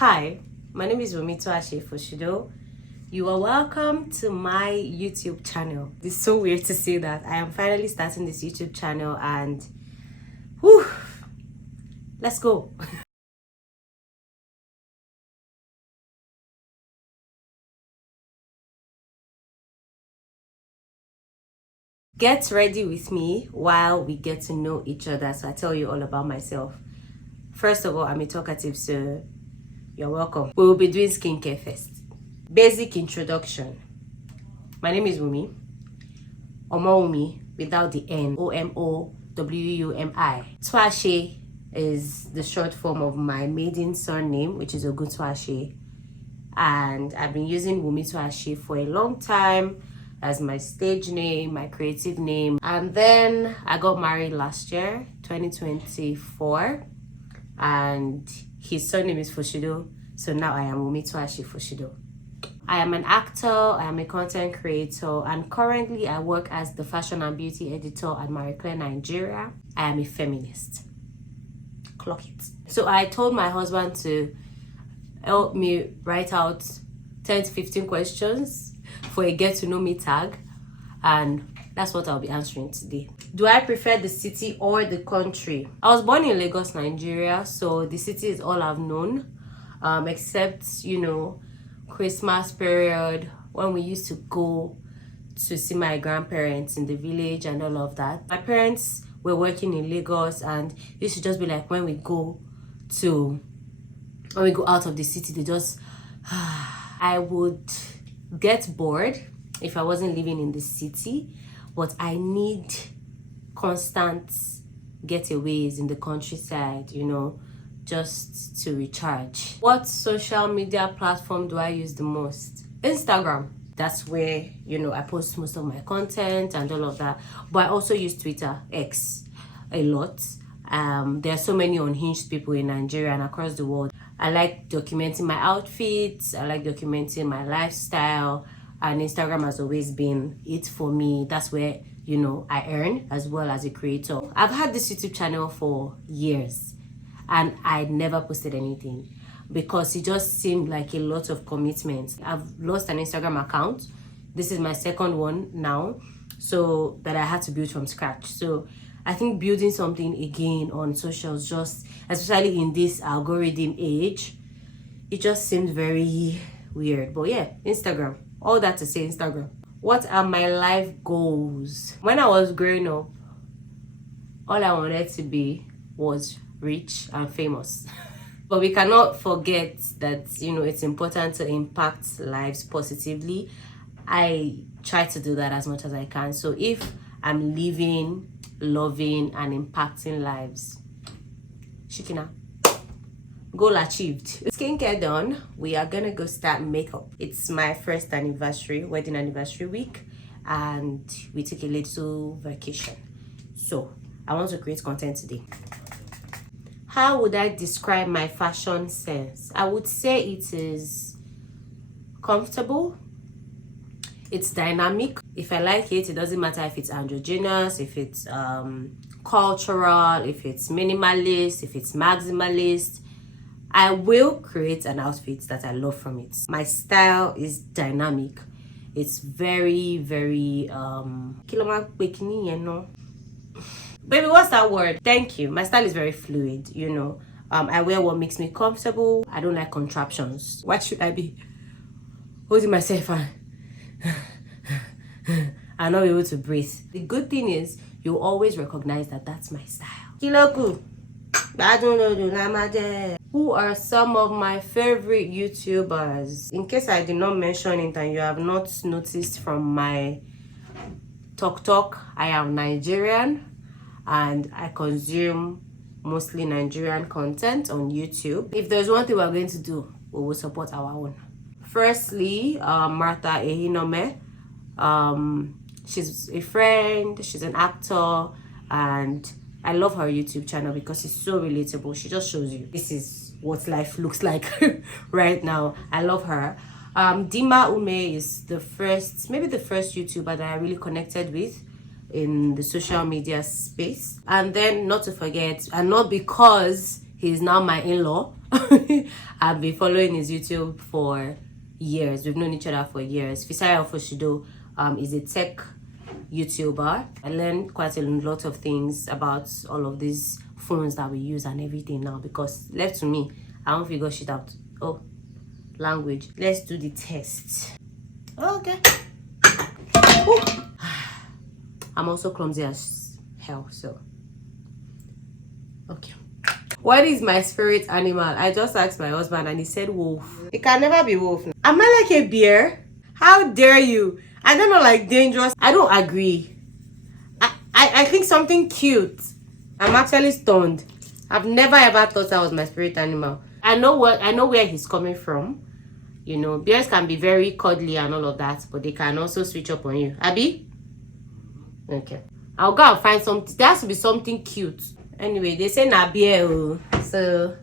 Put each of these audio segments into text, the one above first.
Hi, my name is Tuase-Fosudo. You are welcome to my YouTube channel. It's so weird to say that. I am finally starting this YouTube channel and whew, let's go. Get ready with me while we get to know each other. So I tell you all about myself. First of all, I'm a talkative, so you're welcome. We will be doing skincare first. Basic introduction. My name is Wumi. Omowumi without the N. Omowumi. Tuase is the short form of my maiden surname, which is Tuase. And I've been using Wumi Tuase for a long time as my stage name, my creative name. And then I got married last year, 2024. And his surname is Fosudo. So now I am Wumi Tuase-Fosudo. I am an actor, I am a content creator, and currently I work as the fashion and beauty editor at Marie Claire, Nigeria. I am a feminist. Clock it. So I told my husband to help me write out 10 to 15 questions for a get to know me tag, and that's what I'll be answering today. Do I prefer the city or the country? I was born in Lagos, Nigeria, so the city is all I've known, except, Christmas period when we used to go to see my grandparents in the village and all of that. My parents were working in Lagos, and it used to just be like when we go out of the city, they just I would get bored if I wasn't living in the city, but I need constant getaways in the countryside, just to recharge. What social media platform do I use the most? Instagram. That's where, I post most of my content and all of that. But I also use Twitter, X, a lot. There are so many unhinged people in Nigeria and across the world. I like documenting my outfits. I like documenting my lifestyle. And Instagram has always been it for me. That's where, I earn as well as a creator. I've had this YouTube channel for years, and I never posted anything because it just seemed like a lot of commitment. I've lost an Instagram account. This is my second one now, so that I had to build from scratch. So I think building something again on socials, just especially in this algorithm age, it just seemed very weird. But yeah, Instagram. All that to say Instagram. What are my life goals? When I was growing up, all I wanted to be was rich and famous. But we cannot forget that, it's important to impact lives positively. I try to do that as much as I can. So if I'm living, loving, and impacting lives, Shikina, goal achieved. Skincare done. We are gonna go start makeup. It's my first anniversary, wedding anniversary week, and we took a little vacation. So I want to create content today. How would I describe my fashion sense? I would say it is comfortable. It's dynamic. If I like it, it doesn't matter if it's androgynous, if it's cultural, if it's minimalist, if it's maximalist. I will create an outfit that I love from it. My style is dynamic. It's very, very Baby, what's that word? Thank you. My style is very fluid, I wear what makes me comfortable. I don't like contraptions. What should I be holding myself and I'm not able to breathe? The good thing is you always recognize that that's my style. Kiloku. Who are some of my favorite YouTubers? In case I did not mention it and you have not noticed from my talk, I am Nigerian and I consume mostly Nigerian content on YouTube. If there's one thing we're going to do, we will support our own. Firstly, Martha Ehinome. She's a friend, she's an actor, and I love her YouTube channel because it's so relatable. She just shows you this is what life looks like right now. I love her. Dima Ume is maybe the first YouTuber that I really connected with in the social media space. And then, not to forget, and not because He's now my in-law. I've been following his YouTube for years. We've known each other for years. Tuase-Fosudo is a tech YouTuber. I learned quite a lot of things about all of these phones that we use and everything now, because left to me, I don't figure shit out. Oh, language. Let's do the test. Okay. Ooh. I'm also clumsy as hell, so okay. What is my spirit animal? I just asked my husband and he said wolf. It can never be wolf. Am I like a bear? How dare you? I don't know, like dangerous. I don't agree. I think something cute. I'm actually stunned. I've never ever thought that was my spirit animal. I know where he's coming from. You know, bears can be very cuddly and all of that, but they can also switch up on you. Abby? Okay. I'll go and find something. There has to be something cute. Anyway, they say na bear, so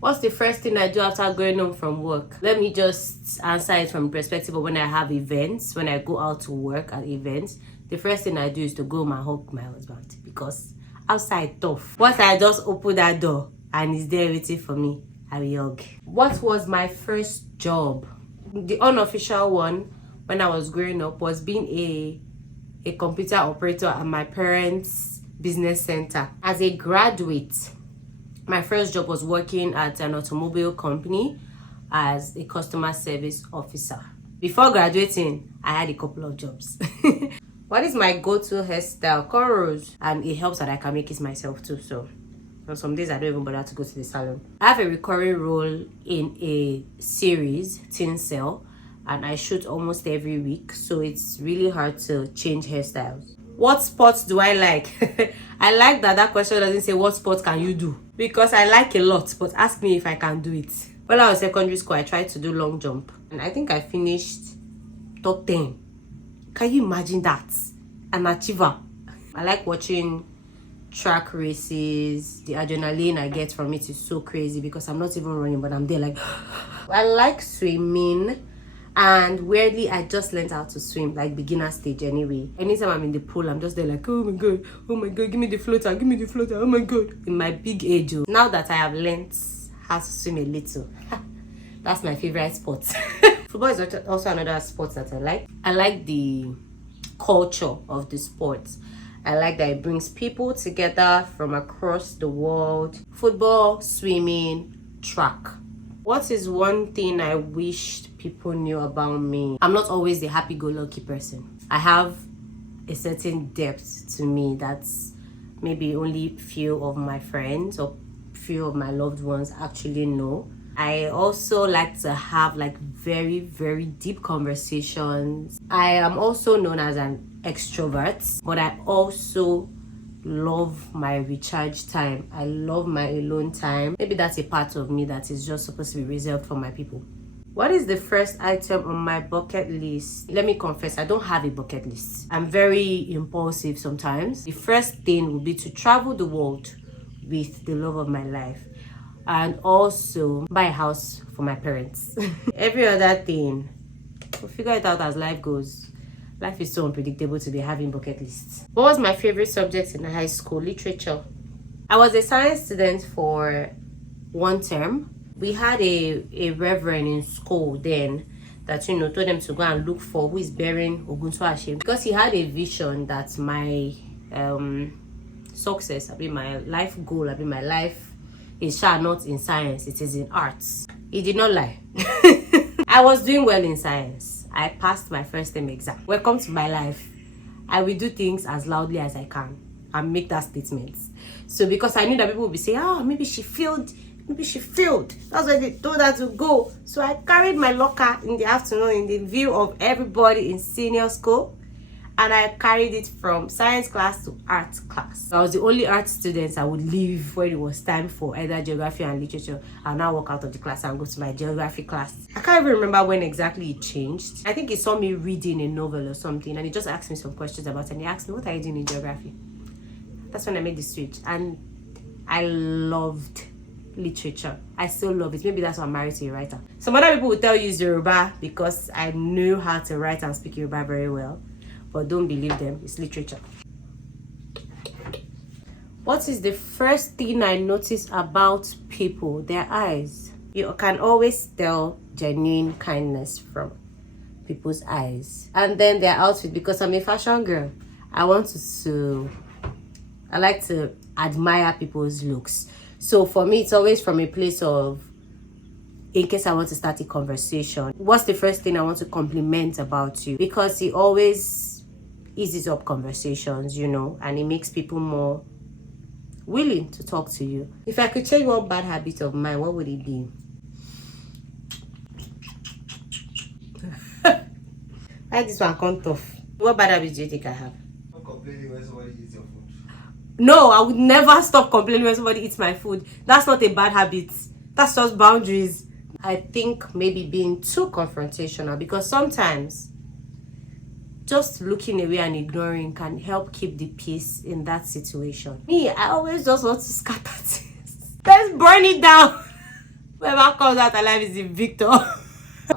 what's the first thing I do after going home from work? Let me just answer it from the perspective of when I have events, when I go out to work at events. The first thing I do is to go home and hug my husband, because outside tough. Once I just open that door and he's there waiting for me, I will hug. What was my first job? The unofficial one when I was growing up was being a computer operator at my parents' business center. As a graduate, my first job was working at an automobile company as a customer service officer. Before graduating, I had a couple of jobs. What is my go-to hairstyle? Cornrows. And it helps that I can make it myself too. So on some days I don't even bother to go to the salon. I have a recurring role in a series, Teen Cell, and I shoot almost every week, so it's really hard to change hairstyles. What sports do I like? I like that question doesn't say what sport can you do, because I like a lot, but ask me if I can do it. When I was in secondary school, I tried to do long jump and I think I finished top 10. Can you imagine that? An achiever. I like watching track races. The adrenaline I get from it is so crazy, because I'm not even running, but I'm there like I like swimming. And weirdly, I just learned how to swim, like beginner stage anyway. Anytime I'm in the pool, I'm just there like, oh my god, give me the floater, oh my god. In my big age, now that I have learned how to swim a little, that's my favorite sport. Football is also another sport that I like. I like the culture of the sport. I like that it brings people together from across the world. Football, swimming, track. What is one thing I wished people knew about me? I'm not always the happy-go-lucky person. I have a certain depth to me that's maybe only few of my friends or few of my loved ones actually know. I also like to have like very, very deep conversations. I am also known as an extrovert, but I also love my recharge time. I love my alone time. Maybe that's a part of me that is just supposed to be reserved for my people. What is the first item on my bucket list? Let me confess, I don't have a bucket list. I'm very impulsive sometimes. The first thing would be to travel the world with the love of my life, and also buy a house for my parents. Every other thing, we'll figure it out as life goes. Life is so unpredictable to be having bucket lists. What was my favorite subject in high school? Literature. I was a science student for one term. We had a reverend in school then that, you know, told them to go and look for who is bearing Tuase-Fosudo, because he had a vision that my success, my life goal, my life is not in science, it is in arts. He did not lie. I was doing well in science. I passed my first term exam. Welcome to my life. I will do things as loudly as I can and make that statement. So because I knew that people would be saying, oh, maybe she failed. That's why they told her to go. So I carried my locker in the afternoon in the view of everybody in senior school. And I carried it from science class to art class. I was the only art student I would leave when it was time for either geography and literature. I'll now walk out of the class and go to my geography class. I can't even remember when exactly it changed. I think he saw me reading a novel or something and he just asked me some questions about it. And he asked me, what are you doing in geography? That's when I made the switch. And I loved literature. I still love it. Maybe that's why I'm married to a writer. Some other people will tell you it's Yoruba because I knew how to write and speak Yoruba very well. But don't believe them, it's literature. What is the first thing I notice about people? Their eyes. You can always tell genuine kindness from people's eyes. And then their outfit, because I'm a fashion girl. I like to admire people's looks. So for me, it's always from a place of, in case I want to start a conversation, what's the first thing I want to compliment about you? Because it always eases up conversations, you know, and it makes people more willing to talk to you. If I could change one bad habit of mine, what would it be? Why this one can't tough? What bad habits do you think I have? Not complaining when somebody eats your food. No, I would never stop complaining when somebody eats my food. That's not a bad habit. That's just boundaries. I think maybe being too confrontational, because sometimes just looking away and ignoring can help keep the peace in that situation. Me, I always just want to scatter things. Let's burn it down. Whoever comes out alive is the victor.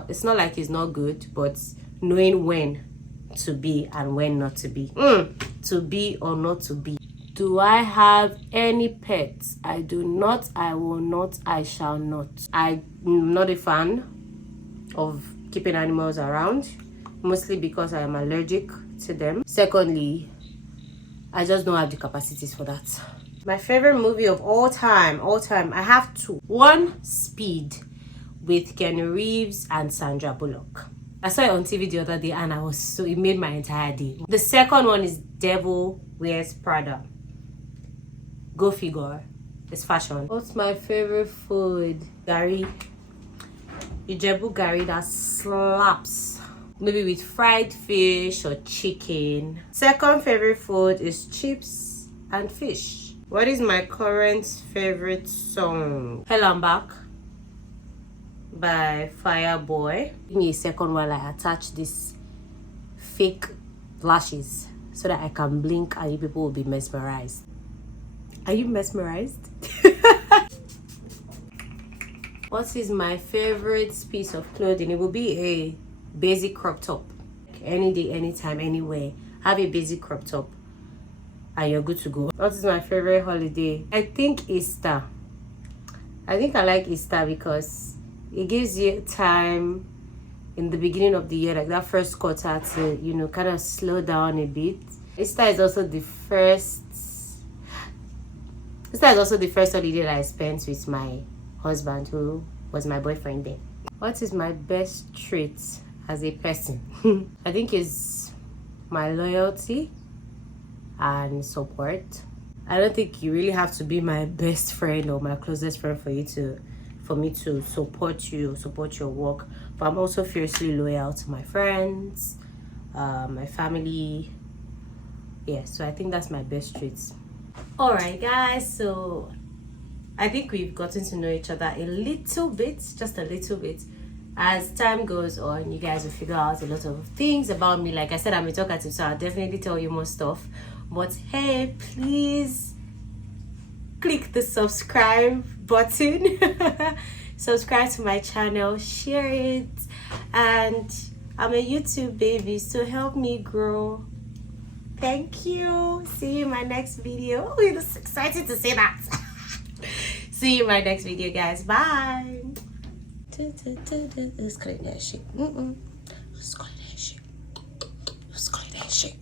It's not like it's not good, but knowing when to be and when not to be. To be or not to be. Do I have any pets? I do not, I will not, I shall not. I'm not a fan of keeping animals around, mostly because I am allergic to them. Secondly, I just don't have the capacities for that. My favorite movie of all time, I have two. One, Speed, with Keanu Reeves and Sandra Bullock. I saw it on TV the other day and it made my entire day. The second one is Devil Wears Prada. Go figure. It's fashion. What's my favorite food? Gari. Ijebu gari that slaps. Maybe with fried fish or chicken. Second favorite food is chips and fish. What is my current favorite song? Hell, I'm Back by Fireboy. Give me a second while I attach this fake lashes so that I can blink and you people will be mesmerized. Are you mesmerized? What is my favorite piece of clothing? It will be a basic crop top. Any day, anytime, anywhere. Have a basic crop top and you're good to go. What is my favorite holiday? I think Easter. I think I like Easter because it gives you time in the beginning of the year, like that first quarter, to, you know, kind of slow down a bit. Easter is also the first holiday that I spent with my husband, who was my boyfriend then. What is my best trait as a person? I think it's my loyalty and support. I don't think you really have to be my best friend or my closest friend for me to support you, support your work. But I'm also fiercely loyal to my friends, my family. Yeah, so I think that's my best traits. Alright guys, so I think we've gotten to know each other a little bit, just a little bit. As time goes on, you guys will figure out a lot of things about me. Like I said, I'm a talkative, so I'll definitely tell you more stuff. But hey, please click the subscribe button. Subscribe to my channel, share it, and I'm a YouTube baby, so help me grow. Thank you. See you in my next video. Oh, I'm so excited to say that. See you in my next video, guys. Bye. Let's clean that shit.